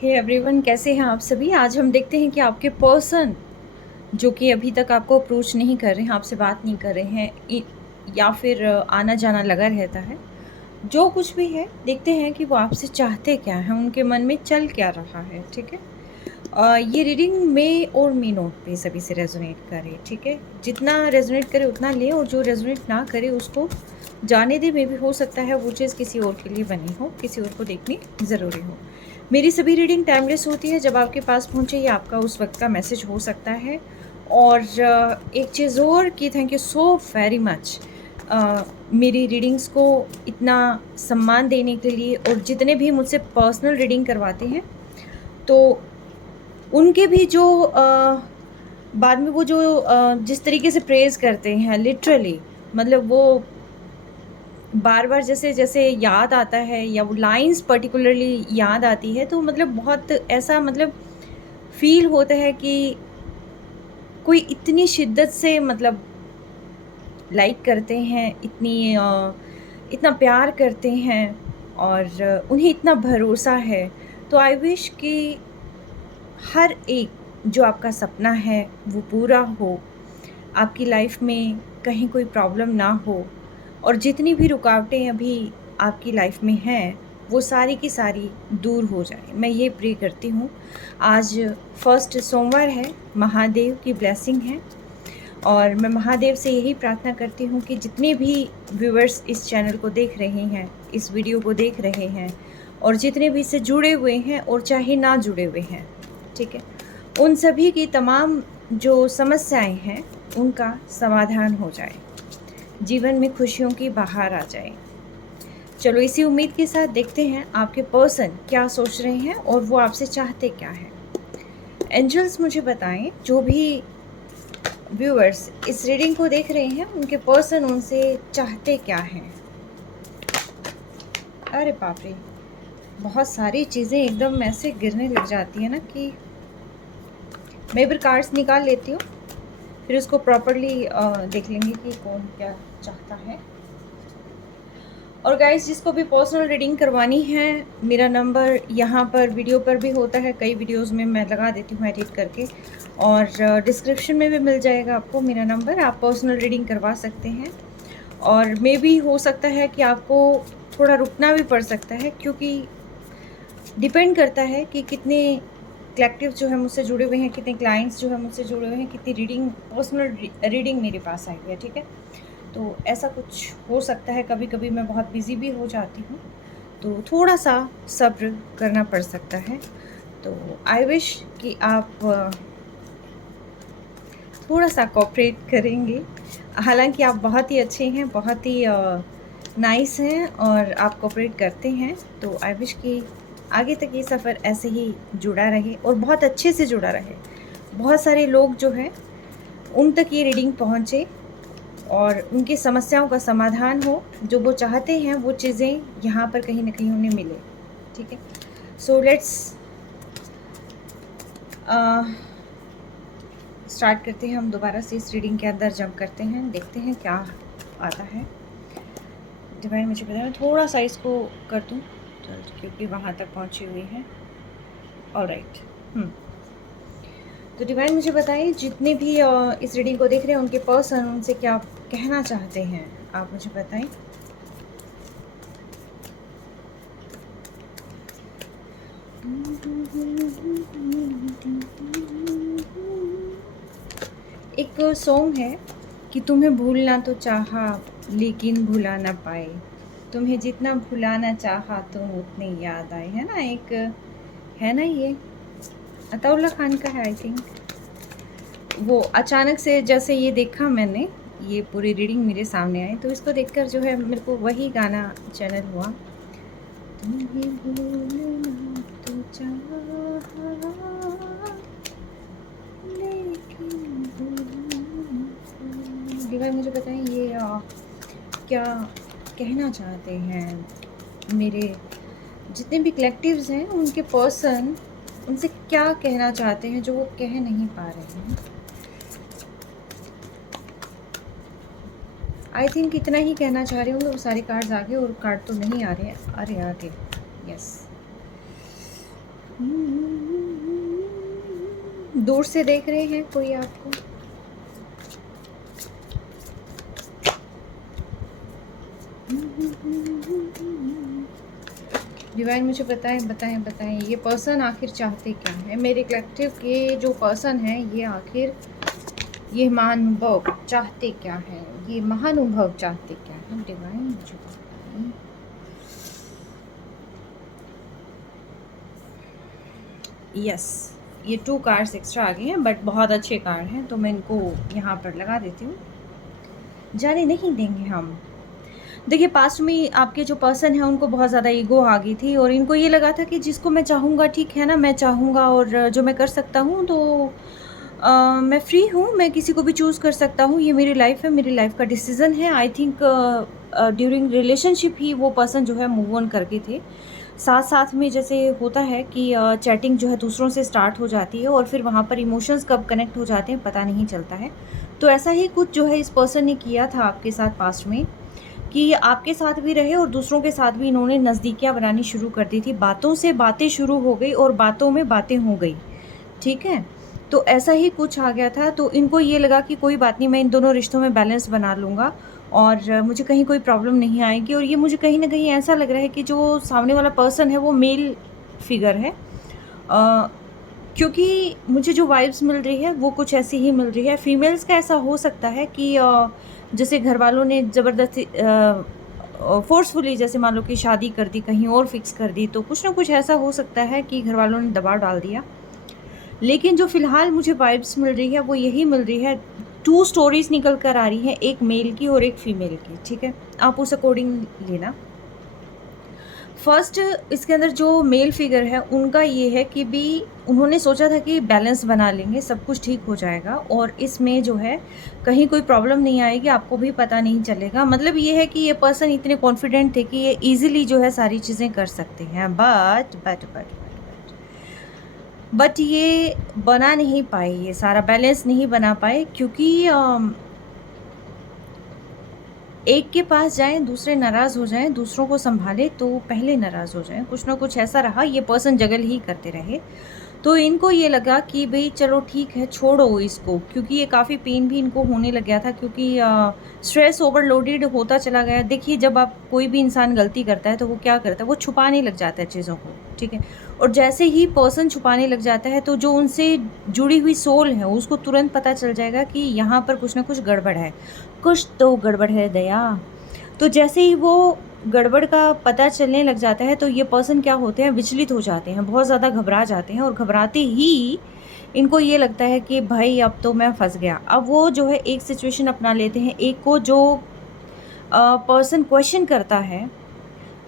Hey everyone, कैसे हैं आप सभी। आज हम देखते हैं कि आपके पर्सन जो कि अभी तक आपको अप्रोच नहीं कर रहे हैं, आपसे बात नहीं कर रहे हैं, या फिर आना जाना लगा रहता है, जो कुछ भी है, देखते हैं कि वो आपसे चाहते क्या हैं, उनके मन में चल क्या रहा है। ठीक है। ये रीडिंग मे और मे नोट पे सभी से रेजोनेट करे। ठीक है। जितना रेजोनेट करे उतना लें, और जो रेजोनेट ना करे उसको जाने दे। मे भी हो सकता है वो चीज़ किसी और के लिए बनी हो, किसी और को देखनी ज़रूरी हो। मेरी सभी रीडिंग टाइमलेस होती है। जब आपके पास पहुँचे ये आपका उस वक्त का मैसेज हो सकता है। और एक चीज़ और कि thank you so very much मेरी रीडिंग्स को इतना सम्मान देने के लिए। और जितने भी मुझसे पर्सनल रीडिंग करवाते हैं, तो उनके भी जो बाद में वो जो जिस तरीके से प्रेज़ करते हैं, लिटरली मतलब वो बार बार जैसे जैसे याद आता है, या वो लाइंस पर्टिकुलरली याद आती है, तो मतलब बहुत ऐसा मतलब फील होता है कि कोई इतनी शिद्दत से मतलब लाइक करते हैं, इतना प्यार करते हैं, और उन्हें इतना भरोसा है। तो आई विश कि हर एक जो आपका सपना है वो पूरा हो, आपकी लाइफ में कहीं कोई प्रॉब्लम ना हो, और जितनी भी रुकावटें अभी आपकी लाइफ में हैं वो सारी की सारी दूर हो जाए। मैं ये प्रे करती हूँ। आज फर्स्ट सोमवार है, महादेव की ब्लेसिंग है, और मैं महादेव से यही प्रार्थना करती हूँ कि जितने भी व्यूअर्स इस चैनल को देख रहे हैं, इस वीडियो को देख रहे हैं, और जितने भी इससे जुड़े हुए हैं और चाहे ना जुड़े हुए हैं, ठीक है, उन सभी की तमाम जो समस्याएं हैं उनका समाधान हो जाए, जीवन में खुशियों की बहार आ जाए। चलो इसी उम्मीद के साथ देखते हैं आपके पर्सन क्या सोच रहे हैं और वो आपसे चाहते क्या हैं। एंजल्स मुझे बताएं, जो भी व्यूअर्स इस रीडिंग को देख रहे हैं उनके पर्सन उनसे चाहते क्या हैं। अरे बाप रे, बहुत सारी चीज़ें एकदम ऐसे गिरने लग जाती है ना कि मैं फिर कार्ड्स निकाल लेती हूँ, फिर उसको प्रॉपरली देख लेंगे कि कौन क्या चाहता है। और गाइस, जिसको भी पर्सनल रीडिंग करवानी है, मेरा नंबर यहाँ पर वीडियो पर भी होता है, कई वीडियोस में मैं लगा देती हूँ एडिट करके, और डिस्क्रिप्शन में भी मिल जाएगा आपको मेरा नंबर। आप पर्सनल रीडिंग करवा सकते हैं। और मे भी हो सकता है कि आपको थोड़ा रुकना भी पड़ सकता है, क्योंकि डिपेंड करता है कि कितने कलेक्टिव जो है मुझसे जुड़े हुए हैं, कितने क्लाइंट्स जो है मुझसे जुड़े हुए हैं, कितनी रीडिंग पर्सनल रीडिंग मेरे पास आई हुई है। ठीक है। तो ऐसा कुछ हो सकता है, कभी कभी मैं बहुत बिज़ी भी हो जाती हूँ, तो थोड़ा सा सब्र करना पड़ सकता है। तो आई विश कि आप थोड़ा सा कोऑपरेट करेंगे। हालांकि आप बहुत ही अच्छे हैं, बहुत ही नाइस हैं, और आप कोऑपरेट करते हैं। तो आई विश कि आगे तक ये सफ़र ऐसे ही जुड़ा रहे और बहुत अच्छे से जुड़ा रहे। बहुत सारे लोग जो हैं उन तक ये रीडिंग पहुँचे और उनकी समस्याओं का समाधान हो, जो वो चाहते हैं वो चीज़ें यहाँ पर कहीं ना कहीं उन्हें मिले। ठीक है। सो लेट्स स्टार्ट करते हैं। हम दोबारा से इस रीडिंग के अंदर जंप करते हैं, देखते हैं क्या आता है। डिवाइन मुझे पता है, मैं थोड़ा सा इसको कर दूँ क्योंकि वहाँ तक पहुँची हुई है। ऑलराइट। तो डिवाइन मुझे बताइए, जितने भी इस रीडिंग को देख रहे हैं उनके पर्सन उनसे क्या कहना चाहते हैं, आप मुझे बताएं। एक सॉन्ग है कि तुम्हें भूलना तो चाहा लेकिन भुला ना पाए, तुम्हें जितना भुलाना चाहा तुम उतने याद आए, है ना। एक है ना, ये अताउल्ला खान का है आई थिंक। वो अचानक से जैसे ये देखा मैंने, ये पूरी रीडिंग मेरे सामने आई, तो इसको देखकर जो है मेरे को वही गाना चैनल हुआ। तुम्हें भूलना तो चाहा डिवाइन मुझे बताएं, ये क्या कहना चाहते हैं मेरे जितने भी कलेक्टिव्स हैं, उनके पर्सन उनसे क्या कहना चाहते हैं जो वो कह नहीं पा रहे हैं। आई थिंक इतना ही कहना चाह रहे होंगे। वो सारे कार्ड्स आगे, और कार्ड तो नहीं आ रहे हैं। अरे आगे, यस। दूर से देख रहे हैं कोई आपको। डिवाइन मुझे बताएं बताएं बताएं, ये पर्सन आखिर चाहते क्या है? मेरे कलेक्टिव के जो पर्सन हैं ये आखिर, ये महानुभव चाहते क्या है? ये महानुभव चाहते क्या है? डिवाइन मुझे बताएं। यस, ये 2 कार्ड्स एक्स्ट्रा आ गए हैं, बट बहुत अच्छे कार्ड हैं, तो मैं इनको यहाँ पर लगा देती हूँ। जाने नहीं देंगे हम। देखिए, पास्ट में आपके जो पर्सन हैं उनको बहुत ज़्यादा ईगो आ गई थी, और इनको ये लगा था कि जिसको मैं चाहूँगा, ठीक है ना, मैं चाहूँगा और जो मैं कर सकता हूँ, तो मैं फ्री हूँ, मैं किसी को भी चूज़ कर सकता हूँ, ये मेरी लाइफ़ है, मेरी लाइफ़ का डिसीज़न है। आई थिंक ड्यूरिंग रिलेशनशिप ही वो पर्सन जो है मूव ऑन कर गए थे। साथ-साथ में जैसे होता है कि चैटिंग जो है दूसरों से स्टार्ट हो जाती है, और फिर वहाँ पर इमोशंस कब कनेक्ट हो जाते हैं पता नहीं चलता है। तो ऐसा ही कुछ जो है इस पर्सन ने किया था आपके साथ पास्ट में, कि आपके साथ भी रहे और दूसरों के साथ भी इन्होंने नज़दीकियाँ बनानी शुरू कर दी थी। बातों से बातें शुरू हो गई और बातों में बातें हो गई, ठीक है? तो ऐसा ही कुछ आ गया था, तो इनको ये लगा कि कोई बात नहीं, मैं इन दोनों रिश्तों में बैलेंस बना लूँगा और मुझे कहीं कोई प्रॉब्लम नहीं आएगी। और ये मुझे कहीं न कहीं ऐसा लग रहा है कि जो सामने वाला पर्सन है वो मेल फिगर है। क्योंकि मुझे जो वाइब्स मिल रही है वो कुछ ऐसी ही मिल रही है। फीमेल्स का ऐसा हो सकता है कि जैसे घरवालों ने ज़बरदस्ती फ़ोर्सफुली, जैसे मान लो कि शादी कर दी, कहीं और फ़िक्स कर दी, तो कुछ ना कुछ ऐसा हो सकता है कि घरवालों ने दबाव डाल दिया। लेकिन जो फ़िलहाल मुझे वाइब्स मिल रही है वो यही मिल रही है। 2 स्टोरीज़ निकल कर आ रही हैं, एक मेल की और एक फीमेल की, ठीक है? आप उस अकॉर्डिंग लेना। फर्स्ट, इसके अंदर जो मेल फिगर है उनका ये है कि भी उन्होंने सोचा था कि बैलेंस बना लेंगे, सब कुछ ठीक हो जाएगा और इसमें जो है कहीं कोई प्रॉब्लम नहीं आएगी, आपको भी पता नहीं चलेगा। मतलब ये है कि ये पर्सन इतने कॉन्फिडेंट थे कि ये ईज़िली जो है सारी चीज़ें कर सकते हैं। बट ये बना नहीं पाए, ये सारा बैलेंस नहीं बना पाए, क्योंकि एक के पास जाएँ, दूसरे नाराज़ हो जाएँ, दूसरों को सँभाले तो पहले नाराज़ हो जाएँ। कुछ ना कुछ ऐसा रहा, ये पर्सन जगल ही करते रहे। तो इनको ये लगा कि भई चलो ठीक है, छोड़ो इसको, क्योंकि ये काफ़ी पेन भी इनको होने लग गया था, क्योंकि स्ट्रेस ओवरलोडेड होता चला गया। देखिए, जब आप कोई भी इंसान गलती करता है तो वो क्या करता है, वो छुपाने लग जाता है चीज़ों को, ठीक है? और जैसे ही पर्सन छुपाने लग जाता है तो जो उनसे जुड़ी हुई सोल है उसको तुरंत पता चल जाएगा कि यहाँ पर कुछ ना कुछ गड़बड़ है, कुछ तो गड़बड़ है दया। तो जैसे ही वो गड़बड़ का पता चलने लग जाता है तो ये पर्सन क्या होते हैं, विचलित हो जाते हैं, बहुत ज़्यादा घबरा जाते हैं, और घबराते ही इनको ये लगता है कि भाई अब तो मैं फँस गया। अब वो जो है एक सिचुएशन अपना लेते हैं, एक को जो पर्सन क्वेश्चन करता है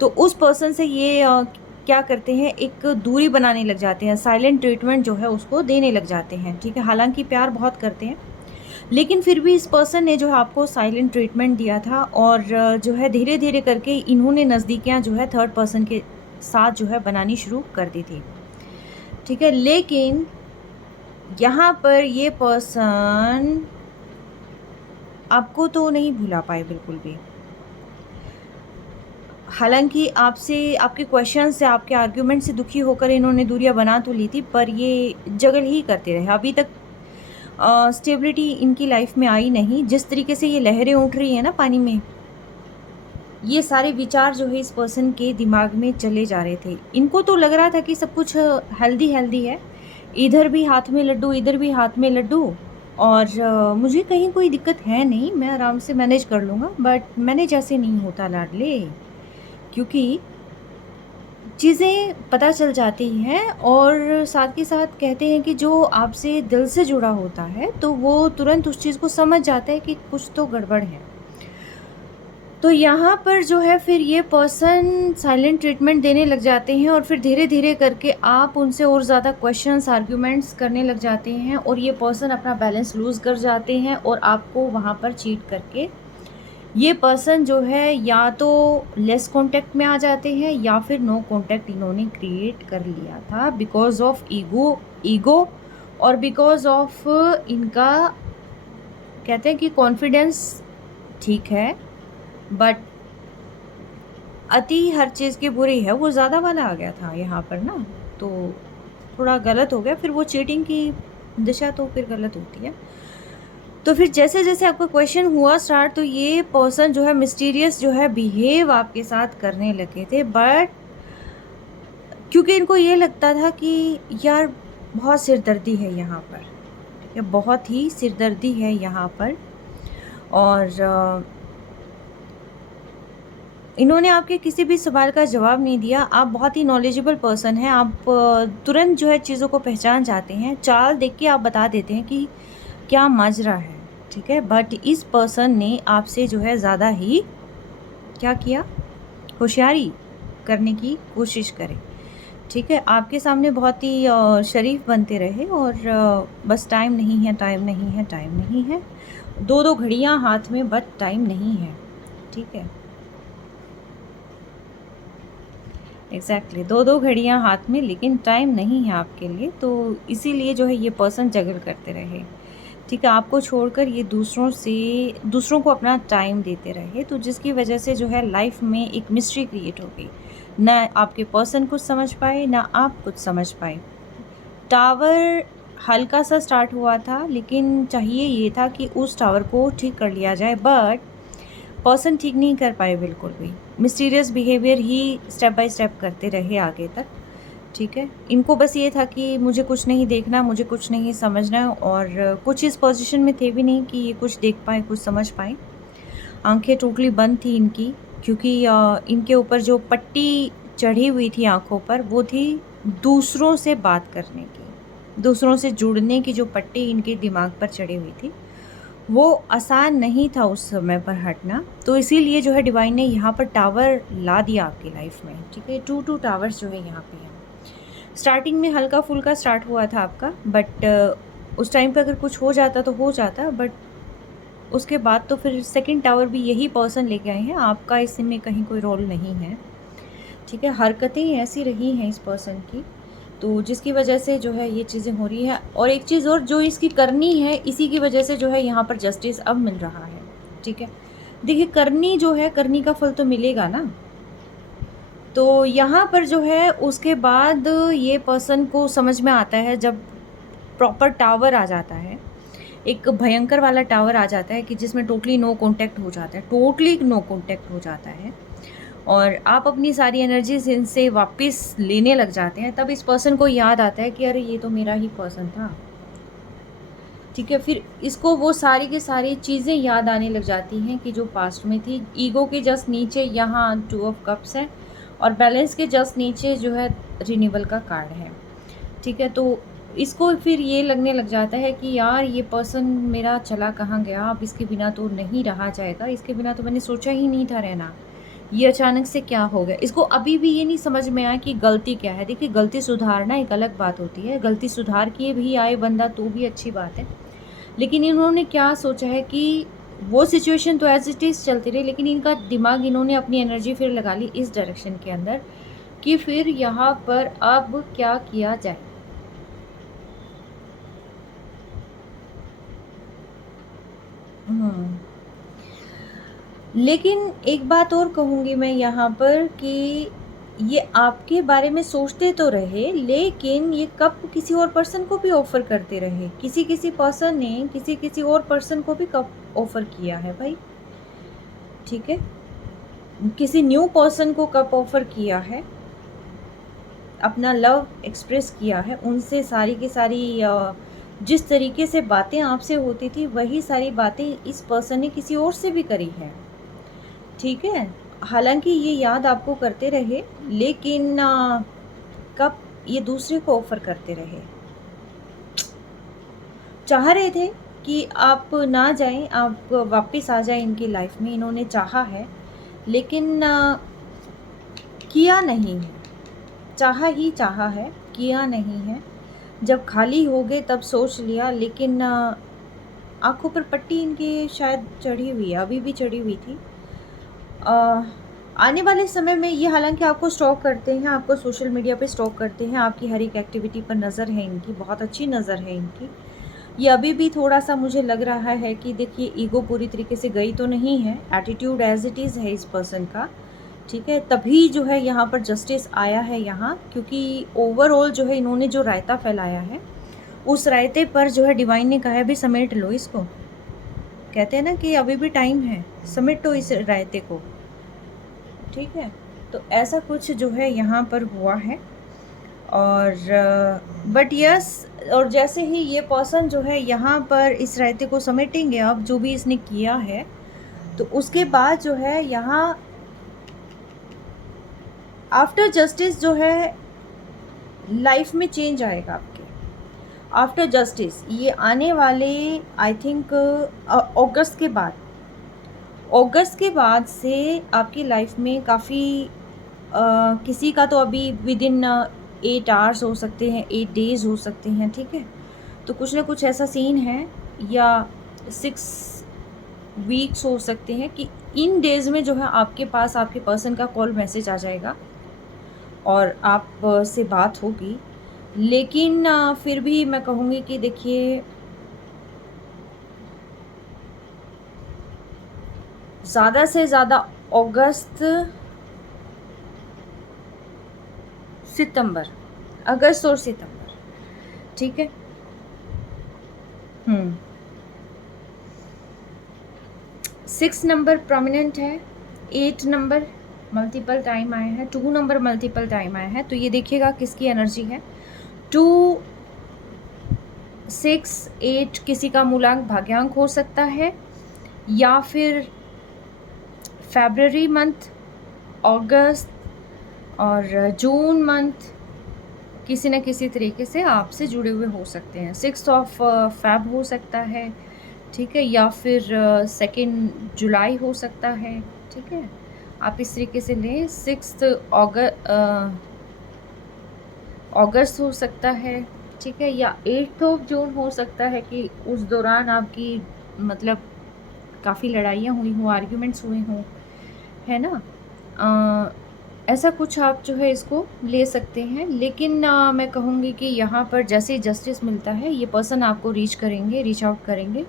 तो उस पर्सन से ये क्या करते हैं, एक दूरी बनाने लग जाते हैं, साइलेंट ट्रीटमेंट जो है उसको देने लग जाते हैं, ठीक है? हालाँकि प्यार बहुत करते हैं, लेकिन फिर भी इस पर्सन ने जो है आपको साइलेंट ट्रीटमेंट दिया था, और जो है धीरे-धीरे करके इन्होंने नज़दीकियाँ जो है थर्ड पर्सन के साथ जो है बनानी शुरू कर दी थी, ठीक है? लेकिन यहाँ पर ये पर्सन आपको तो नहीं भुला पाए बिल्कुल भी। हालाँकि आपसे, आपके क्वेश्चन से, आपके आर्ग्यूमेंट से दुखी होकर इन्होंने दूरियाँ बना तो ली थी, पर ये जगल ही करते रहे। अभी तक स्टेबिलिटी इनकी लाइफ में आई नहीं। जिस तरीके से ये लहरें उठ रही हैं ना पानी में, ये सारे विचार जो है इस पर्सन के दिमाग में चले जा रहे थे। इनको तो लग रहा था कि सब कुछ हेल्दी है, इधर भी हाथ में लड्डू, इधर भी हाथ में लड्डू, और मुझे कहीं कोई दिक्कत है नहीं, मैं आराम से मैनेज कर लूँगा। बट मैनेज ऐसे नहीं होता लाडले, क्योंकि चीज़ें पता चल जाती हैं, और साथ के साथ कहते हैं कि जो आपसे दिल से जुड़ा होता है तो वो तुरंत उस चीज़ को समझ जाता है कि कुछ तो गड़बड़ है। तो यहाँ पर जो है फिर ये पर्सन साइलेंट ट्रीटमेंट देने लग जाते हैं, और फिर धीरे-धीरे करके आप उनसे और ज़्यादा क्वेश्चंस, आर्ग्यूमेंट्स करने लग जाते हैं, और ये पर्सन अपना बैलेंस लूज़ कर जाते हैं, और आपको वहाँ पर चीट करके ये पर्सन जो है या तो लेस कांटेक्ट में आ जाते हैं, या फिर नो कांटेक्ट इन्होंने क्रिएट कर लिया था बिकॉज ऑफ ईगो, और बिकॉज ऑफ इनका, कहते हैं कि कॉन्फिडेंस ठीक है, बट अति हर चीज़ की बुरी है, वो ज़्यादा वाला आ गया था यहाँ पर ना। तो थोड़ा गलत हो गया, फिर वो चीटिंग की दिशा तो फिर गलत होती है। तो फिर जैसे जैसे आपका क्वेश्चन हुआ स्टार्ट, तो ये पर्सन जो है मिस्टीरियस जो है बिहेव आपके साथ करने लगे थे, बट क्योंकि इनको ये लगता था कि यार बहुत सिरदर्दी है यहाँ पर, या बहुत ही सिरदर्दी है यहाँ पर, और इन्होंने आपके किसी भी सवाल का जवाब नहीं दिया। आप बहुत ही नॉलेजेबल पर्सन हैं, आप तुरंत जो है चीज़ों को पहचान जाते हैं, चाल देख के आप बता देते हैं कि क्या माजरा है, ठीक है। बट इस पर्सन ने आपसे जो है ज़्यादा ही क्या किया, होशियारी करने की कोशिश करे, ठीक है। आपके सामने बहुत ही शरीफ बनते रहे, और बस टाइम नहीं है, टाइम नहीं है, टाइम नहीं है, दो दो घड़ियाँ हाथ में, बट टाइम नहीं है, ठीक है। एग्जैक्टली, दो दो घड़ियाँ हाथ में, लेकिन टाइम नहीं है आपके लिए, तो इसीलिए जो है ये पर्सन जगल करते रहे, ठीक है। आपको छोड़कर ये दूसरों को अपना टाइम देते रहे, तो जिसकी वजह से जो है लाइफ में एक मिस्ट्री क्रिएट हो गई, ना आपके पर्सन कुछ समझ पाए, ना आप कुछ समझ पाए। टावर हल्का सा स्टार्ट हुआ था, लेकिन चाहिए ये था कि उस टावर को ठीक कर लिया जाए, बट पर्सन ठीक नहीं कर पाए बिल्कुल भी। Mysterious behaviour he step by step करते रहे आगे तक, ठीक है। इनको बस ये था कि मुझे कुछ नहीं देखना, मुझे कुछ नहीं समझना, और कुछ इस पोजीशन में थे भी नहीं कि ये कुछ देख पाए, कुछ समझ पाए। आंखें टोटली बंद थी इनकी, क्योंकि इनके ऊपर जो पट्टी चढ़ी हुई थी आंखों पर, वो थी दूसरों से बात करने की, दूसरों से जुड़ने की जो पट्टी इनके दिमाग पर चढ़ी हुई थी, वो आसान नहीं था उस समय पर हटना। तो इसीलिए जो है डिवाइन ने यहाँ पर टावर ला दिया आपकी लाइफ में, ठीक है। 2 टावर्स जो है यहाँ पे हैं। स्टार्टिंग में हल्का फुल्का स्टार्ट हुआ था आपका, बट उस टाइम पे अगर कुछ हो जाता तो हो जाता, बट उसके बाद तो फिर सेकंड टावर भी यही पर्सन लेके आए हैं, आपका इसमें कहीं कोई रोल नहीं है, ठीक है। हरकतें ऐसी रही हैं इस पर्सन की, तो जिसकी वजह से जो है ये चीज़ें हो रही है। और एक चीज़ और जो इसकी करनी है, इसी की वजह से जो है यहाँ पर जस्टिस अब मिल रहा है, ठीक है। देखिए, करनी जो है, करनी का फल तो मिलेगा ना, तो यहाँ पर जो है उसके बाद ये पर्सन को समझ में आता है, जब प्रॉपर टावर आ जाता है, एक भयंकर वाला टावर आ जाता है कि जिसमें टोटली नो कॉन्टैक्ट हो जाता है, टोटली नो कॉन्टैक्ट हो जाता है, और आप अपनी सारी एनर्जीज इनसे वापस लेने लग जाते हैं, तब इस पर्सन को याद आता है कि अरे ये तो मेरा ही पर्सन था, ठीक है। फिर इसको वो सारी की सारी चीज़ें याद आने लग जाती हैं कि जो पास्ट में थी। ईगो के जस्ट नीचे यहाँ 2 ऑफ कप्स है, और बैलेंस के जस्ट नीचे जो है रिन्यूअल का कार्ड है, ठीक है। तो इसको फिर ये लगने लग जाता है कि यार ये पर्सन मेरा चला कहाँ गया, अब इसके बिना तो नहीं रहा जाएगा, इसके बिना तो मैंने सोचा ही नहीं था रहना, ये अचानक से क्या हो गया। इसको अभी भी ये नहीं समझ में आया कि गलती क्या है। देखिए, गलती सुधारना एक अलग बात होती है, गलती सुधार के भी आए बंदा तो भी अच्छी बात है, लेकिन इन्होंने क्या सोचा है कि वो सिचुएशन तो एज इट इज़ चलती रही, लेकिन इनका दिमाग, इन्होंने अपनी एनर्जी फिर लगा ली इस डायरेक्शन के अंदर कि फिर यहाँ पर अब क्या किया जाए। लेकिन एक बात और कहूँगी मैं यहाँ पर कि ये आपके बारे में सोचते तो रहे, लेकिन ये कब किसी और पर्सन को भी ऑफ़र करते रहे। किसी किसी पर्सन ने किसी किसी और पर्सन को भी कब ऑफ़र किया है भाई, ठीक है। किसी न्यू पर्सन को कब ऑफ़र किया है, अपना लव एक्सप्रेस किया है, उनसे सारी की सारी जिस तरीके से बातें आपसे होती थी, वही सारी बातें इस पर्सन ने किसी और से भी करी है, ठीक है। हालांकि ये याद आपको करते रहे, लेकिन कब ये दूसरे को ऑफर करते रहे, चाह रहे थे कि आप ना जाएं, आप वापस आ जाएं इनकी लाइफ में, इन्होंने चाहा है, लेकिन किया नहीं है। चाहा ही चाहा है, किया नहीं है। जब खाली हो गए तब सोच लिया, लेकिन आंखों पर पट्टी इनकी शायद चढ़ी हुई है, अभी भी चढ़ी हुई थी। आने वाले समय में ये हालांकि आपको स्टॉक करते हैं, आपको सोशल मीडिया पे स्टॉक करते हैं, आपकी हर एक एक्टिविटी पर नज़र है इनकी, बहुत अच्छी नज़र है इनकी। ये अभी भी थोड़ा सा मुझे लग रहा है कि देखिए, ईगो पूरी तरीके से गई तो नहीं है, एटीट्यूड एज इट इज़ है इस पर्सन का, ठीक है, तभी जो है यहाँ पर जस्टिस आया है यहाँ, क्योंकि ओवरऑल जो है इन्होंने जो रायता फैलाया है, उस रायते पर जो है डिवाइन ने कहा है भी समेट लो इसको। कहते हैं ना कि अभी भी टाइम है, समेटो इस रायते को। ठीक है, तो ऐसा कुछ जो है यहाँ पर हुआ है। और बट यस, और जैसे ही ये पर्सन जो है यहाँ पर इस रायते को समेटेंगे, अब जो भी इसने किया है, तो उसके बाद जो है यहाँ आफ्टर जस्टिस जो है लाइफ में चेंज आएगा आपके। आफ्टर जस्टिस ये आने वाले आई थिंक अगस्त के बाद से आपकी लाइफ में काफ़ी किसी का तो अभी विद इन 8 आवर्स हो सकते हैं, 8 डेज़ हो सकते हैं। ठीक है, तो कुछ ना कुछ ऐसा सीन है, या 6 वीक्स हो सकते हैं कि इन डेज़ में जो है आपके पास आपके पर्सन का कॉल मैसेज आ जाएगा और आप से बात होगी। लेकिन फिर भी मैं कहूँगी कि देखिए, ज़्यादा से ज़्यादा अगस्त और सितंबर। ठीक है। 6 नंबर प्रोमिनेंट है, 8 नंबर मल्टीपल टाइम आया है, 2 नंबर मल्टीपल टाइम आया है। तो ये देखिएगा किसकी एनर्जी है। 2, 6, 8 किसी का मूलांक भाग्यांक हो सकता है, या फिर फरवरी मंथ, अगस्त और जून मंथ किसी न किसी तरीके से आपसे जुड़े हुए हो सकते हैं। 6 ऑफ फेब हो सकता है, ठीक है, या फिर 2 जुलाई हो सकता है। ठीक है, आप इस तरीके से लें। 6 अगस्त हो सकता है, ठीक है, या 8 ऑफ जून हो सकता है कि उस दौरान आपकी मतलब काफ़ी लड़ाइयाँ हुई हों, आर्ग्यूमेंट्स हुए हों, है ना। ऐसा कुछ आप जो है इसको ले सकते हैं। लेकिन मैं कहूँगी कि यहाँ पर जैसे ही जस्टिस मिलता है, ये पर्सन आपको रीच आउट करेंगे,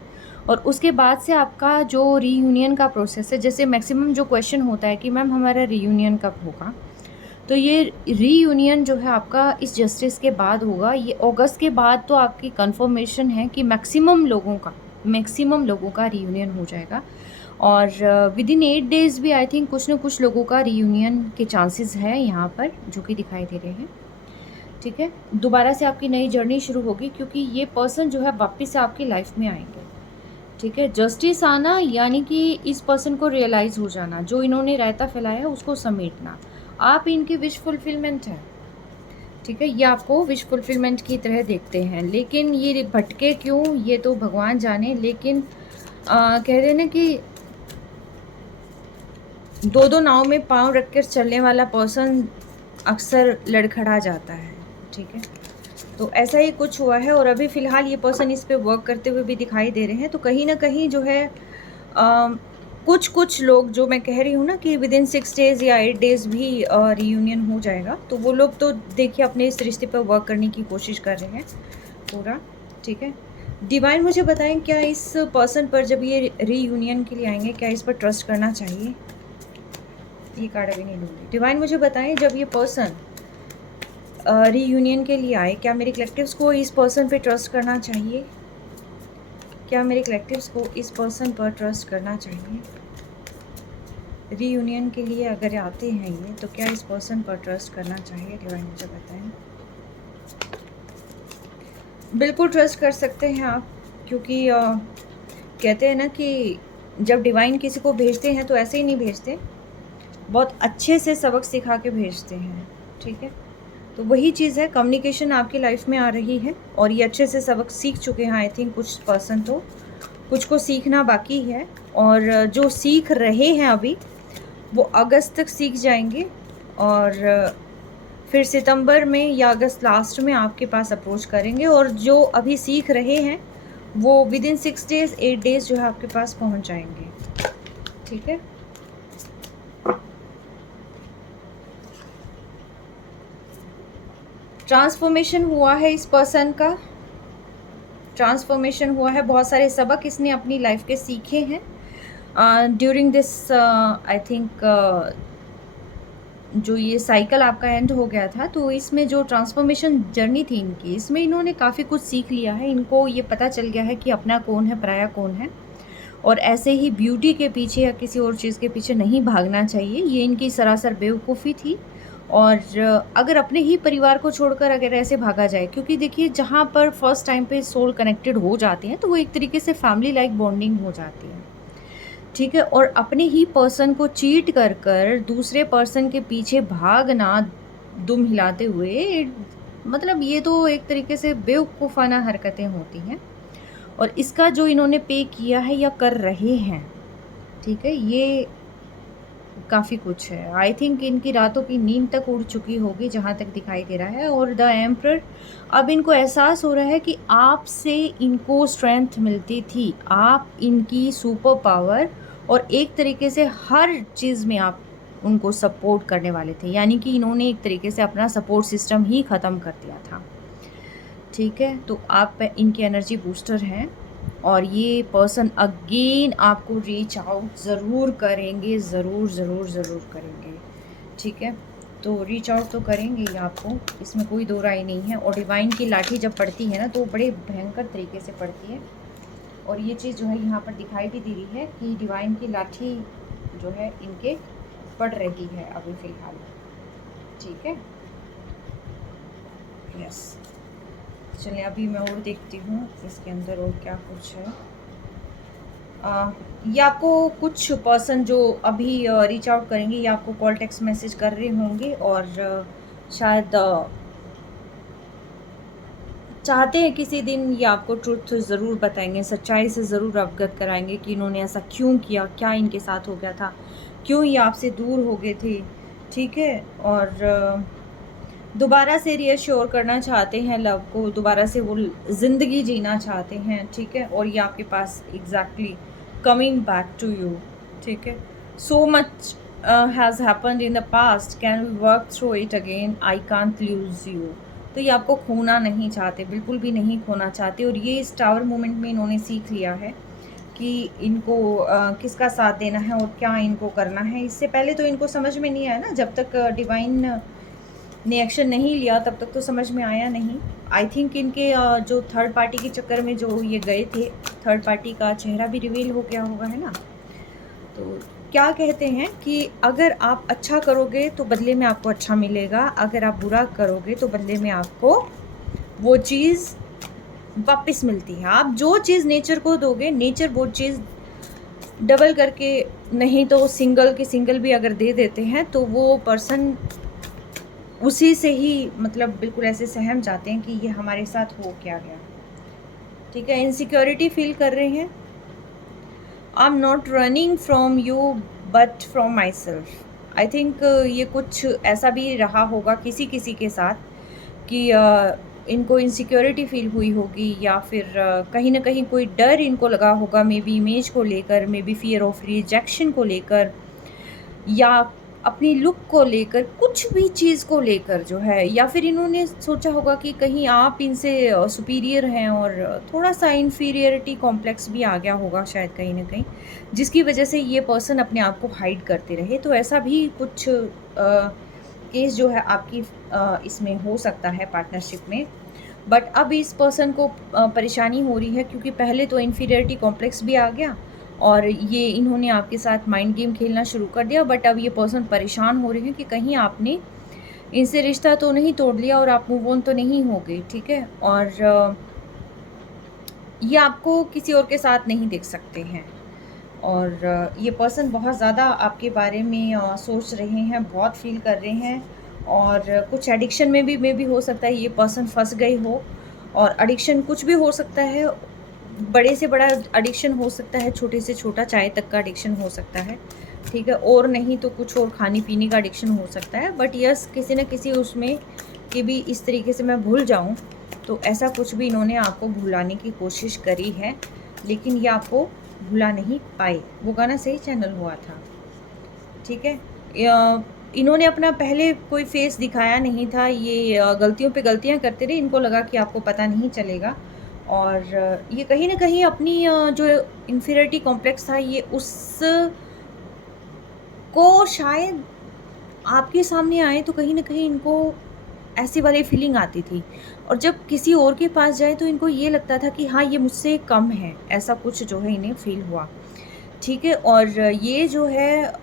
और उसके बाद से आपका जो रीयूनियन का प्रोसेस है, जैसे मैक्सिमम जो क्वेश्चन होता है कि मैम हमारा रीयूनियन कब होगा, तो ये रीयूनियन जो है आपका इस जस्टिस के बाद होगा। ये अगस्त के बाद तो आपकी कंफर्मेशन है कि मैक्सिमम लोगों का रीयूनियन हो जाएगा। और विद इन 8 डेज़ भी आई थिंक कुछ न कुछ लोगों का रीयूनियन के चांसेस है यहाँ पर, जो कि दिखाई दे रहे हैं। ठीक है, दोबारा से आपकी नई जर्नी शुरू होगी, क्योंकि ये पर्सन जो है वापस से आपकी लाइफ में आएंगे। ठीक है, जस्टिस आना यानी कि इस पर्सन को रियलाइज़ हो जाना, जो इन्होंने रायता फैलाया है उसको समेटना। आप इनकी विश फुलफिलमेंट है। ठीक है, ये आपको विश फुलफिलमेंट की तरह देखते हैं, लेकिन ये भटके क्यों, ये तो भगवान जाने। लेकिन कह रहे ना कि 2 नाव में पाँव रखकर चलने वाला पर्सन अक्सर लड़खड़ा जाता है। ठीक है, तो ऐसा ही कुछ हुआ है, और अभी फ़िलहाल ये पर्सन इस पे वर्क करते हुए भी दिखाई दे रहे हैं। तो कहीं ना कहीं जो है कुछ लोग, जो मैं कह रही हूँ ना कि विद इन 6 डेज़ या 8 डेज़ भी रीयूनियन हो जाएगा, तो वो लोग तो देखिए अपने इस रिश्ते पर वर्क करने की कोशिश कर रहे हैं पूरा। ठीक है, डिवाइन मुझे बताएं, क्या इस पर्सन पर जब ये रीयूनियन के लिए आएंगे, क्या इस पर ट्रस्ट करना चाहिए? ये कार्ड अभी नहीं लूँगी। डिवाइन मुझे बताएं, जब ये पर्सन रीयूनियन के लिए आए, क्या मेरे कलेक्टिव्स को इस पर्सन पे ट्रस्ट करना चाहिए? क्या मेरे कलेक्टिव्स को इस पर्सन पर ट्रस्ट करना चाहिए? रीयूनियन के लिए अगर आते हैं ये, तो क्या इस पर्सन पर ट्रस्ट करना चाहिए? डिवाइन मुझे बताएं। बिल्कुल ट्रस्ट कर सकते हैं आप, क्योंकि कहते हैं ना कि जब डिवाइन किसी को भेजते हैं तो ऐसे ही नहीं भेजते, बहुत अच्छे से सबक सिखा के भेजते हैं। ठीक है, तो वही चीज़ है, कम्युनिकेशन आपकी लाइफ में आ रही है, और ये अच्छे से सबक सीख चुके हैं आई थिंक कुछ पर्सन, तो कुछ को सीखना बाकी है, और जो सीख रहे हैं अभी वो अगस्त तक सीख जाएंगे, और फिर सितंबर में या अगस्त लास्ट में आपके पास अप्रोच करेंगे, और जो अभी सीख रहे हैं वो विद इन 6 डेज़ 8 डेज़ जो है आपके पास पहुंच जाएंगे। ठीक है, ट्रांसफॉर्मेशन हुआ है इस पर्सन का, ट्रांसफॉर्मेशन हुआ है, बहुत सारे सबक इसने अपनी लाइफ के सीखे हैं ड्यूरिंग दिस आई थिंक जो ये साइकिल आपका एंड हो गया था, तो इसमें जो ट्रांसफॉर्मेशन जर्नी थी इनकी, इसमें इन्होंने काफ़ी कुछ सीख लिया है। इनको ये पता चल गया है कि अपना कौन है, पराया कौन है, और ऐसे ही ब्यूटी के पीछे या किसी और चीज़ के पीछे नहीं भागना चाहिए। ये इनकी सरासर बेवकूफ़ी थी। और अगर अपने ही परिवार को छोड़कर अगर ऐसे भागा जाए, क्योंकि देखिए जहाँ पर फर्स्ट टाइम पे सोल कनेक्टेड हो जाते हैं, तो वो एक तरीके से फैमिली लाइक बॉन्डिंग हो जाती है, ठीक है। और अपने ही पर्सन को चीट कर कर दूसरे पर्सन के पीछे भागना दुम हिलाते हुए, मतलब ये तो एक तरीके से बेवकूफ़ाना हरकतें होती हैं। और इसका जो इन्होंने पे किया है या कर रहे हैं, ठीक है, ये काफ़ी कुछ है। आई थिंक इनकी रातों की नींद तक उड़ चुकी होगी जहाँ तक दिखाई दे रहा है। और द एम्परर, अब इनको एहसास हो रहा है कि आपसे इनको स्ट्रेंथ मिलती थी, आप इनकी सुपर पावर और एक तरीके से हर चीज़ में आप उनको सपोर्ट करने वाले थे, यानी कि इन्होंने एक तरीके से अपना सपोर्ट सिस्टम ही ख़त्म कर दिया था, ठीक है। तो आप इनकी एनर्जी बूस्टर हैं, और ये पर्सन अगेन आपको रीच आउट ज़रूर करेंगे, ज़रूर ज़रूर ज़रूर करेंगे, ठीक है। तो रीच आउट तो करेंगे ही आपको, इसमें कोई दो राय नहीं है। और डिवाइन की लाठी जब पड़ती है ना, तो बड़े भयंकर तरीके से पड़ती है। और ये चीज़ जो है यहाँ पर दिखाई भी दे रही है कि डिवाइन की लाठी जो है इनके पड़ रही है अभी फ़िलहाल, ठीक है। यस, चलिए अभी मैं और देखती हूँ इसके अंदर और क्या कुछ है। ये आपको कुछ पर्सन जो अभी रीच आउट करेंगे, ये आपको कॉल टेक्स्ट मैसेज कर रहे होंगे, और शायद चाहते हैं किसी दिन ये आपको ट्रुथ ज़रूर बताएंगे, सच्चाई से ज़रूर अवगत कराएंगे कि इन्होंने ऐसा क्यों किया, क्या इनके साथ हो गया था, क्यों ये आपसे दूर हो गए थे, ठीक है। और दोबारा से रीअश्योर करना चाहते हैं लव को, दोबारा से वो ज़िंदगी जीना चाहते हैं, ठीक है। और ये आपके पास exactly coming back to you, ठीक है। So much has happened in the past, can we work through it again, I can't lose you. तो ये आपको खोना नहीं चाहते, बिल्कुल भी नहीं खोना चाहते। और ये इस टावर मोमेंट में इन्होंने सीख लिया है कि इनको किसका साथ देना है और क्या इनको करना है। इससे पहले तो इनको समझ में नहीं आया ना, जब तक डिवाइन ने एक्शन नहीं लिया तब तक तो समझ में आया नहीं। आई थिंक इनके जो थर्ड पार्टी के चक्कर में जो ये गए थे, थर्ड पार्टी का चेहरा भी रिवील हो गया होगा, है ना। तो क्या कहते हैं कि अगर आप अच्छा करोगे तो बदले में आपको अच्छा मिलेगा, अगर आप बुरा करोगे तो बदले में आपको वो चीज़ वापस मिलती है। आप जो चीज़ नेचर को दोगे, नेचर वो चीज़ डबल करके, नहीं तो सिंगल के सिंगल भी अगर दे देते हैं, तो वो पर्सन उसी से ही मतलब बिल्कुल ऐसे सहम जाते हैं कि ये हमारे साथ हो क्या गया, ठीक है। इनसिक्योरिटी फील कर रहे हैं। I am not running from you but from my self. I think ये कुछ ऐसा भी रहा होगा किसी किसी के साथ कि इनको इनसिक्योरिटी फील हुई होगी, या फिर कहीं ना कहीं कोई डर इनको लगा होगा, मे बी इमेज को लेकर, may be fear of rejection को लेकर, या अपनी लुक को लेकर, कुछ भी चीज़ को लेकर जो है। या फिर इन्होंने सोचा होगा कि कहीं आप इनसे सुपीरियर हैं, और थोड़ा सा इन्फीरियरिटी कॉम्प्लेक्स भी आ गया होगा शायद कहीं ना कहीं, जिसकी वजह से ये पर्सन अपने आप को हाइड करते रहे। तो ऐसा भी कुछ केस जो है आपकी इसमें हो सकता है पार्टनरशिप में। बट अब इस पर्सन को परेशानी हो रही है, क्योंकि पहले तो इन्फीरियरिटी कॉम्प्लेक्स भी आ गया, और ये इन्होंने आपके साथ माइंड गेम खेलना शुरू कर दिया। बट अब ये पर्सन परेशान हो रहे हैं कि कहीं आपने इनसे रिश्ता तो नहीं तोड़ लिया और आप मूव ऑन तो नहीं हो गए, ठीक है। और ये आपको किसी और के साथ नहीं देख सकते हैं। और ये पर्सन बहुत ज़्यादा आपके बारे में सोच रहे हैं, बहुत फील कर रहे हैं। और कुछ एडिक्शन में भी हो सकता है ये पर्सन फंस गए हो। और एडिक्शन कुछ भी हो सकता है, बड़े से बड़ा एडिक्शन हो सकता है, छोटे से छोटा चाय तक का एडिक्शन हो सकता है, ठीक है। और नहीं तो कुछ और खाने पीने का एडिक्शन हो सकता है। बट यस, किसी न किसी उसमें कि भी इस तरीके से मैं भूल जाऊं, तो ऐसा कुछ भी इन्होंने आपको भुलाने की कोशिश करी है, लेकिन ये आपको भुला नहीं पाए। वो गाना सही चैनल हुआ था, ठीक है। इन्होंने अपना पहले कोई फेस दिखाया नहीं था, ये गलतियों पे गलतियां करते रहे। इनको लगा कि आपको पता नहीं चलेगा। और ये कहीं ना कहीं अपनी जो इन्फीरियरिटी कॉम्प्लेक्स था, ये उस को शायद आपके सामने आए तो कहीं न कहीं इनको ऐसी वाली फीलिंग आती थी, और जब किसी और के पास जाए तो इनको ये लगता था कि हाँ, ये मुझसे कम है, ऐसा कुछ जो है इन्हें फ़ील हुआ, ठीक है? और ये जो है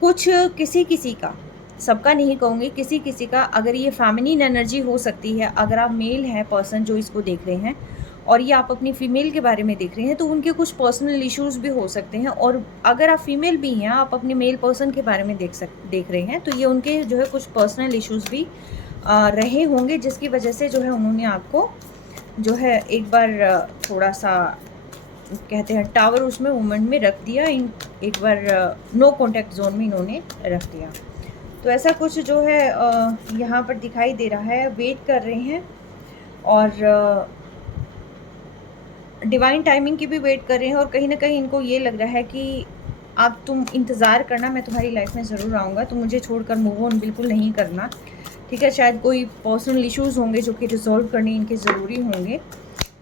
कुछ किसी-किसी का, सबका नहीं कहूँगी, किसी-किसी का अगर ये फ़ेमिनिन एनर्जी हो सकती है, अगर आप मेल हैं पर्सन जो इसको देख रहे हैं और ये आप अपनी फ़ीमेल के बारे में देख रहे हैं, तो उनके कुछ पर्सनल इश्यूज़ भी हो सकते हैं। और अगर आप फ़ीमेल भी हैं, आप अपने मेल पर्सन के बारे में देख रहे हैं, तो ये उनके जो है कुछ पर्सनल इश्यूज़ भी रहे होंगे, जिसकी वजह से जो है उन्होंने आपको जो है एक बार थोड़ा-सा कहते हैं टावर उसमें मूवमेंट में रख दिया, इन एक बार नो कॉन्टैक्ट ज़ोन में इन्होंने रख दिया। तो ऐसा कुछ जो है यहाँ पर दिखाई दे रहा है, वेट कर रहे हैं और डिवाइन टाइमिंग की भी वेट कर रहे हैं, और कहीं न कहीं इनको ये लग रहा है कि अब तुम इंतज़ार करना, मैं तुम्हारी लाइफ़ में ज़रूर आऊँगा, तुम मुझे छोड़कर मूव ऑन बिल्कुल नहीं करना, ठीक है? शायद कोई पर्सनल इश्यूज़ होंगे जो कि रिज़ॉल्व करने इनके ज़रूरी होंगे,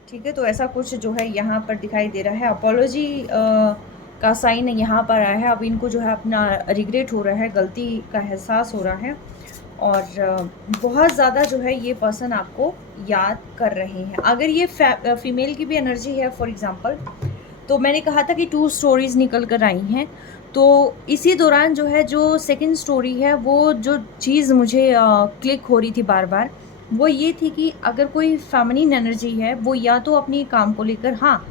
ठीक है? तो ऐसा कुछ जो है यहाँ पर दिखाई दे रहा है। अपोलॉजी का साइन यहाँ पर आया है। अब इनको जो है अपना रिग्रेट हो रहा है, गलती का एहसास हो रहा है, और बहुत ज़्यादा जो है ये पर्सन आपको याद कर रहे हैं। अगर ये फीमेल की भी एनर्जी है फॉर एग्ज़ाम्पल, तो मैंने कहा था कि 2 स्टोरीज़ निकल कर आई हैं। तो इसी दौरान जो है जो सेकंड स्टोरी है, वो जो चीज़ मुझे क्लिक हो रही थी बार-बार, वो ये थी कि अगर कोई फ़ेमिनिन एनर्जी है, वो या तो अपने काम को लेकर, हाँ,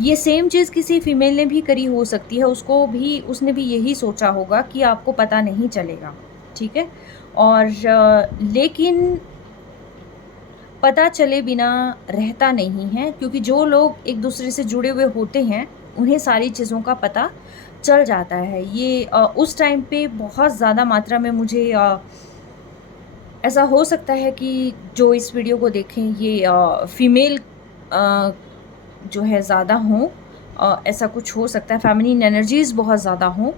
ये सेम चीज़ किसी फीमेल ने भी करी हो सकती है, उसने भी यही सोचा होगा कि आपको पता नहीं चलेगा, ठीक है? और लेकिन पता चले बिना रहता नहीं है, क्योंकि जो लोग एक दूसरे से जुड़े हुए होते हैं, उन्हें सारी चीज़ों का पता चल जाता है। ये उस टाइम पे बहुत ज़्यादा मात्रा में मुझे ऐसा हो सकता है कि जो इस वीडियो को देखें ये फीमेल जो है ज़्यादा हों, ऐसा कुछ हो सकता है, फेमिनिन एनर्जीज़ बहुत ज़्यादा हों,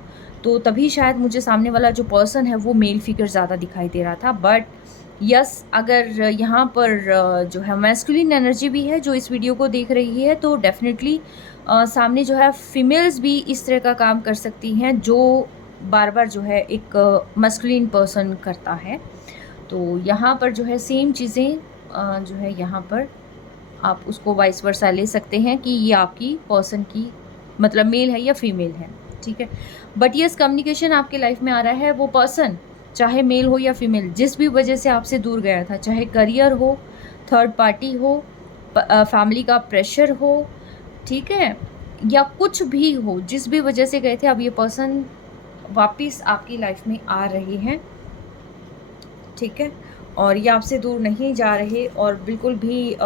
तो तभी शायद मुझे सामने वाला जो पर्सन है वो मेल फिगर ज़्यादा दिखाई दे रहा था। बट यस, अगर यहाँ पर जो है मैस्कुलिन एनर्जी भी है जो इस वीडियो को देख रही है, तो डेफ़िनेटली सामने जो है फीमेल्स भी इस तरह का काम कर सकती हैं जो बार-बार जो है एक मैस्कुलिन पर्सन करता है। तो यहाँ पर जो है सेम चीज़ें जो है यहाँ पर आप उसको वाइस वर्सा ले सकते हैं कि ये आपकी पर्सन की मतलब मेल है या फीमेल है, ठीक है? बट यस, कम्युनिकेशन आपके लाइफ में आ रहा है, वो पर्सन चाहे मेल हो या फीमेल, जिस भी वजह से आपसे दूर गया था, चाहे करियर हो, थर्ड पार्टी हो, फैमिली का प्रेशर हो, ठीक है? या कुछ भी हो, जिस भी वजह से गए थे, अब ये पर्सन वापिस आपकी लाइफ में आ रहे हैं, ठीक है? और ये आपसे दूर नहीं जा रहे, और बिल्कुल भी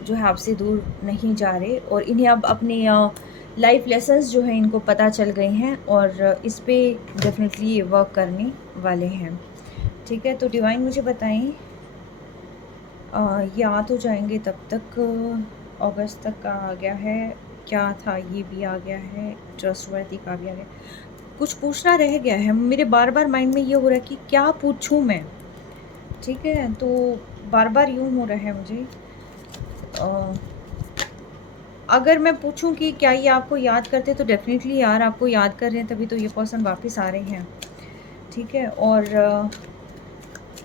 जो है आपसे दूर नहीं जा रहे, और इन्हें अब अपने लाइफ लेसन्स जो हैं इनको पता चल गए हैं, और इस पे डेफ़िनेटली ये वर्क करने वाले हैं, ठीक है? तो डिवाइन मुझे बताएं, ये आ तो जाएंगे तब तक, अगस्त तक का आ गया है, क्या था ये भी आ गया है, ट्रस्टवर्दी का भी आ गया, कुछ पूछना रह गया है मेरे, बार बार माइंड में ये हो रहा है कि क्या पूछूं मैं, ठीक है? तो बार बार यूँ हो रहा है मुझे, अगर मैं पूछूं कि क्या ये आपको याद करते, तो डेफ़िनेटली यार आपको याद कर रहे हैं, तभी तो ये पर्सन वापस आ रहे हैं, ठीक है? और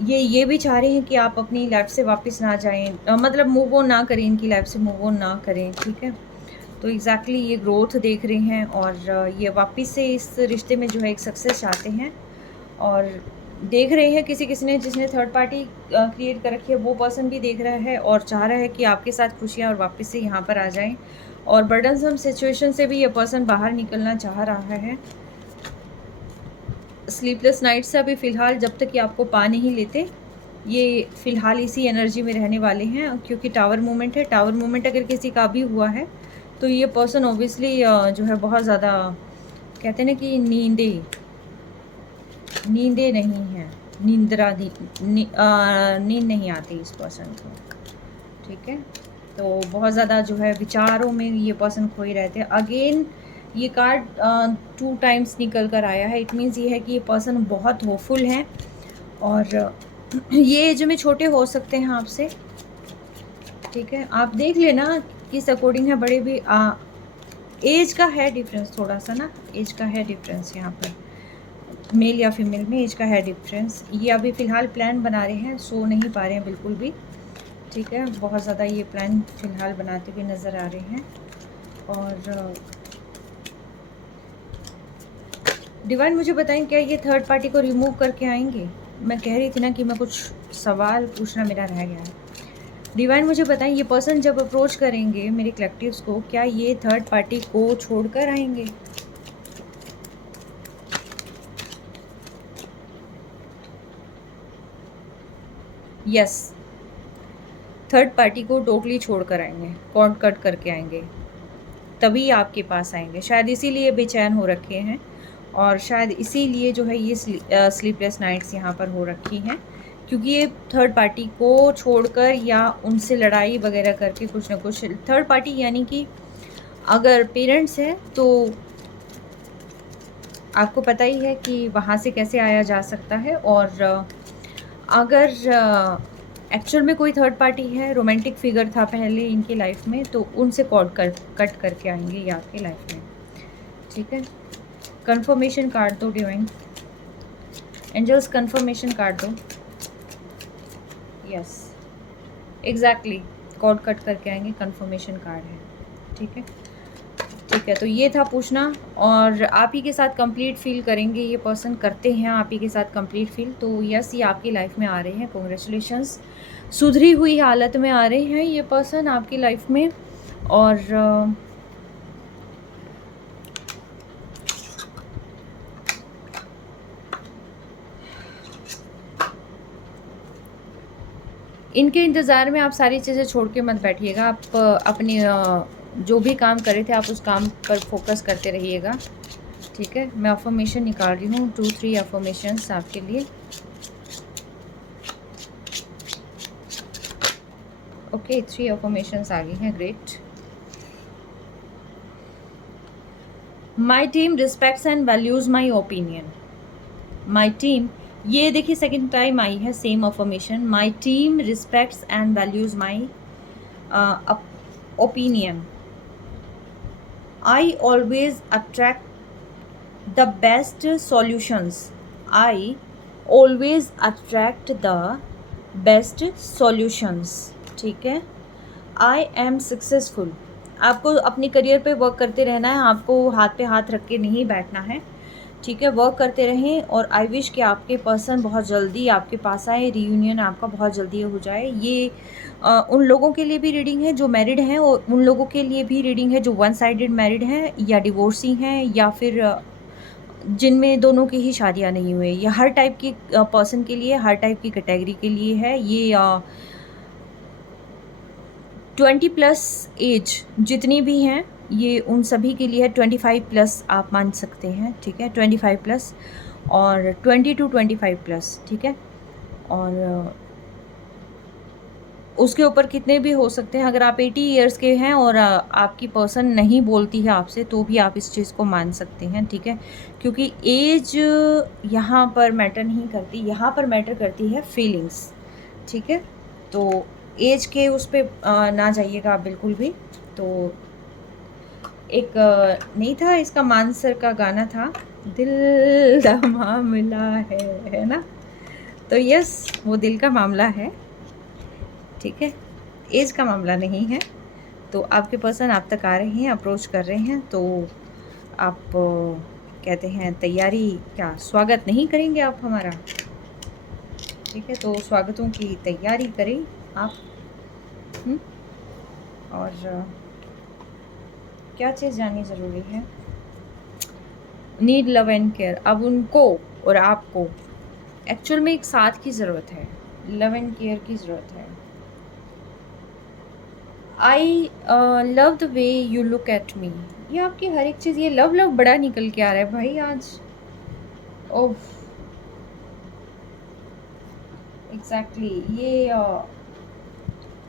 ये भी चाह रहे हैं कि आप अपनी लाइफ से वापस ना जाएं, मतलब मूव ऑन ना करें, इनकी लाइफ से मूव ऑन ना करें, ठीक है? तो एग्जैक्टली ये ग्रोथ देख रहे हैं, और ये वापस से इस रिश्ते में जो है एक सक्सेस चाहते हैं, और देख रहे हैं किसी किसी ने जिसने थर्ड पार्टी क्रिएट कर रखी है, वो पर्सन भी देख रहा है और चाह रहा है कि आपके साथ खुशियाँ और वापस से यहाँ पर आ जाएं, और बर्डनसम सिचुएशन से भी ये पर्सन बाहर निकलना चाह रहा है। स्लीपलेस नाइट से अभी फ़िलहाल जब तक ये आपको पा नहीं लेते, ये फ़िलहाल इसी एनर्जी में रहने वाले हैं, क्योंकि टावर मूवमेंट है। टावर मूवमेंट अगर किसी का भी हुआ है, तो ये पर्सन ऑब्वियसली जो है बहुत ज़्यादा, कहते हैं ना कि नींदें नहीं हैं, नींद नहीं आती इस पर्सन को, ठीक है? तो बहुत ज़्यादा जो है विचारों में ये पर्सन खोए रहते हैं। अगेन ये कार्ड 2 टाइम्स निकल कर आया है, इट मीन्स ये है कि ये पर्सन बहुत होपफुल हैं, और ये एज में छोटे हो सकते हैं आपसे, ठीक है? आप देख लेना किस अकॉर्डिंग है, बड़े भी एज का है डिफरेंस थोड़ा सा ना, एज का है डिफरेंस यहाँ पर, मेल या फीमेल में एज का है डिफरेंस। ये अभी फ़िलहाल प्लान बना रहे हैं, सो नहीं पा रहे हैं बिल्कुल भी, ठीक है। बहुत ज़्यादा ये प्लान फ़िलहाल बनाते हुए नज़र आ रहे हैं। और डिवाइन मुझे बताएं, क्या ये थर्ड पार्टी को रिमूव करके आएंगे? मैं कह रही थी ना कि मैं कुछ सवाल पूछना मेरा रह गया है। डिवाइन मुझे बताएं, ये पर्सन जब अप्रोच करेंगे मेरे कलेक्टिव्स को, क्या ये थर्ड पार्टी को छोड़कर आएंगे? यस, थर्ड पार्टी को टोटली छोड़कर आएंगे, कॉन्ट कट करके आएंगे, तभी आपके पास आएंगे। शायद इसीलिए बेचैन हो रखे हैं, और शायद इसीलिए जो है ये स्लीपलेस नाइट्स यहाँ पर हो रखी हैं, क्योंकि ये थर्ड पार्टी को छोड़कर या उनसे लड़ाई वगैरह करके कुछ ना कुछ, थर्ड पार्टी यानी कि अगर पेरेंट्स हैं तो आपको पता ही है कि वहाँ से कैसे आया जा सकता है। और अगर एक्चुअल में कोई थर्ड पार्टी है, रोमांटिक फिगर था पहले इनकी लाइफ में, तो उनसे कट करके आएंगे ये आपकी लाइफ में, ठीक है। कंफर्मेशन कार्ड दो डिवाइन, एंजल्स कंफर्मेशन कार्ड दो। यस, एग्जैक्टली, कॉर्ड कट करके आएंगे, कंफर्मेशन कार्ड है, ठीक है। ठीक है, तो ये था पूछना। और आप ही के साथ कंप्लीट फील करेंगे ये पर्सन, करते हैं आप ही के साथ कंप्लीट फील, तो यस ये आपकी लाइफ में आ रहे हैं, कॉन्ग्रेचुलेशंस। सुधरी हुई हालत में आ रहे हैं ये पर्सन आपकी लाइफ में। और इनके इंतज़ार में आप सारी चीज़ें छोड़ के मत बैठिएगा। आप अपने जो भी काम करे थे आप उस काम पर फोकस करते रहिएगा, ठीक है। मैं अफर्मेशन निकाल रही हूँ, 2-3 अफर्मेशंस आपके लिए। ओके, 3 अफर्मेशंस आ गई हैं, great. My team respects and values my opinion. My team, ये देखिए सेकेंड टाइम आई है same affirmation, my team respects and values my opinion. I always attract the best solutions. I always attract the best solutions. ठीक है। I am successful. आपको अपने career पे work करते रहना है, आपको हाथ पे हाथ रख के नहीं बैठना है, ठीक है। वर्क करते रहें, और आई विश कि आपके पर्सन बहुत जल्दी आपके पास आए, रीयूनियन आपका बहुत जल्दी हो जाए। ये उन लोगों के लिए भी रीडिंग है जो मैरिड हैं, और उन लोगों के लिए भी रीडिंग है जो वन साइडेड मैरिड हैं या डिवोर्सी हैं, या फिर जिनमें दोनों की ही शादियां नहीं हुई। या हर टाइप की पर्सन के लिए, हर टाइप की कैटेगरी के लिए है ये। 20+ एज जितनी भी हैं ये उन सभी के लिए है। 25+ आप मान सकते हैं, ठीक है, 25+, और 20 to 25+, ठीक है। और उसके ऊपर कितने भी हो सकते हैं। अगर आप 80 ईयर्स के हैं और आपकी पर्सन नहीं बोलती है आपसे, तो भी आप इस चीज़ को मान सकते हैं, ठीक है। क्योंकि एज यहाँ पर मैटर नहीं करती, यहाँ पर मैटर करती है फीलिंग्स, ठीक है। तो एज के उस पर ना जाइएगा आप बिल्कुल भी। तो एक नहीं था इसका, मानसर का गाना था, दिल का मामला है ना। तो यस, वो दिल का मामला है, ठीक है, एज का मामला नहीं है। तो आपके पर्सन आप तक आ रहे हैं, अप्रोच कर रहे हैं, तो आप कहते हैं तैयारी, क्या स्वागत नहीं करेंगे आप हमारा? ठीक है, तो स्वागतों की तैयारी करें आप। और क्या चीज़ जाननी ज़रूरी है? Need love and care. अब उनको और आपको एक्चुअल में एक साथ की ज़रूरत है, लव एंड केयर की ज़रूरत है। I love the way you look at me. ये आपकी हर एक चीज़, ये लव लव बड़ा निकल के आ रहा है भाई आज। ओह एग्जैक्टली, ये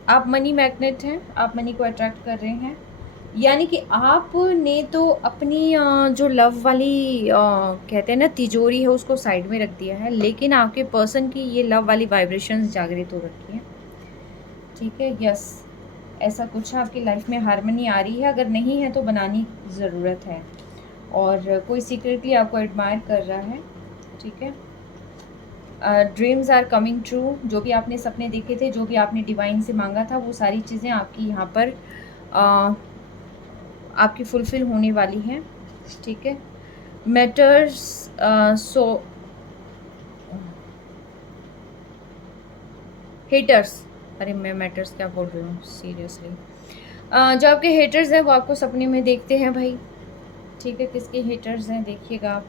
आप मनी मैग्नेट हैं, आप मनी को अट्रैक्ट कर रहे हैं। यानी कि आपने तो अपनी जो लव वाली कहते हैं ना तिजोरी है, उसको साइड में रख दिया है, लेकिन आपके पर्सन की ये लव वाली वाइब्रेशंस जागृत हो रखी है, ठीक है। यस, ऐसा कुछ है, आपकी लाइफ में हार्मनी आ रही है, अगर नहीं है तो बनानी ज़रूरत है। और कोई सीक्रेटली आपको एडमायर कर रहा है, ठीक है। ड्रीम्स आर कमिंग ट्रू, जो भी आपने सपने देखे थे, जो भी आपने डिवाइन से मांगा था, वो सारी चीज़ें आपकी यहाँ पर आपकी फुलफ़िल होने वाली हैं, ठीक है। मैटर्स सो हेटर्स, अरे मैं मैटर्स क्या बोल रही हूँ सीरियसली। जो आपके हेटर्स हैं वो आपको सपने में देखते हैं भाई, ठीक है। किसके हेटर्स हैं देखिएगा आप।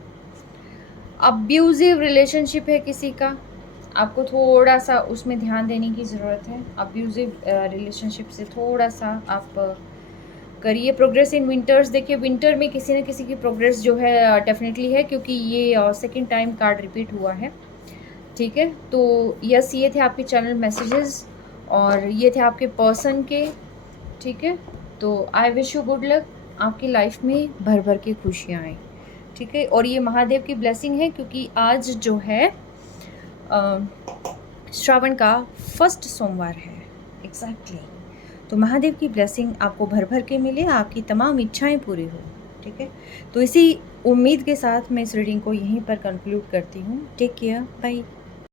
अब्यूज़िव रिलेशनशिप है किसी का, आपको थोड़ा-सा उसमें ध्यान देने की ज़रूरत है। अब्यूज़िव रिलेशनशिप से थोड़ा-सा आप करिए प्रोग्रेस इन विंटर्स। देखिए विंटर में किसी न किसी की प्रोग्रेस जो है डेफ़िनेटली है, क्योंकि ये सेकंड टाइम कार्ड रिपीट हुआ है, ठीक है। तो यस, ये थे आपके चैनल मैसेजेस और ये थे आपके पर्सन के, ठीक है। तो I wish you good luck, आपकी लाइफ में भर भर के खुशियाँ आएँ, ठीक है। और ये महादेव की ब्लेसिंग है, क्योंकि आज जो है श्रावण का फर्स्ट सोमवार है एग्जैक्टली। तो महादेव की ब्लेसिंग आपको भर भर के मिले, आपकी तमाम इच्छाएं पूरी हो, ठीक है। तो इसी उम्मीद के साथ मैं इस रीडिंग को यहीं पर कंक्लूड करती हूँ। Take care, bye.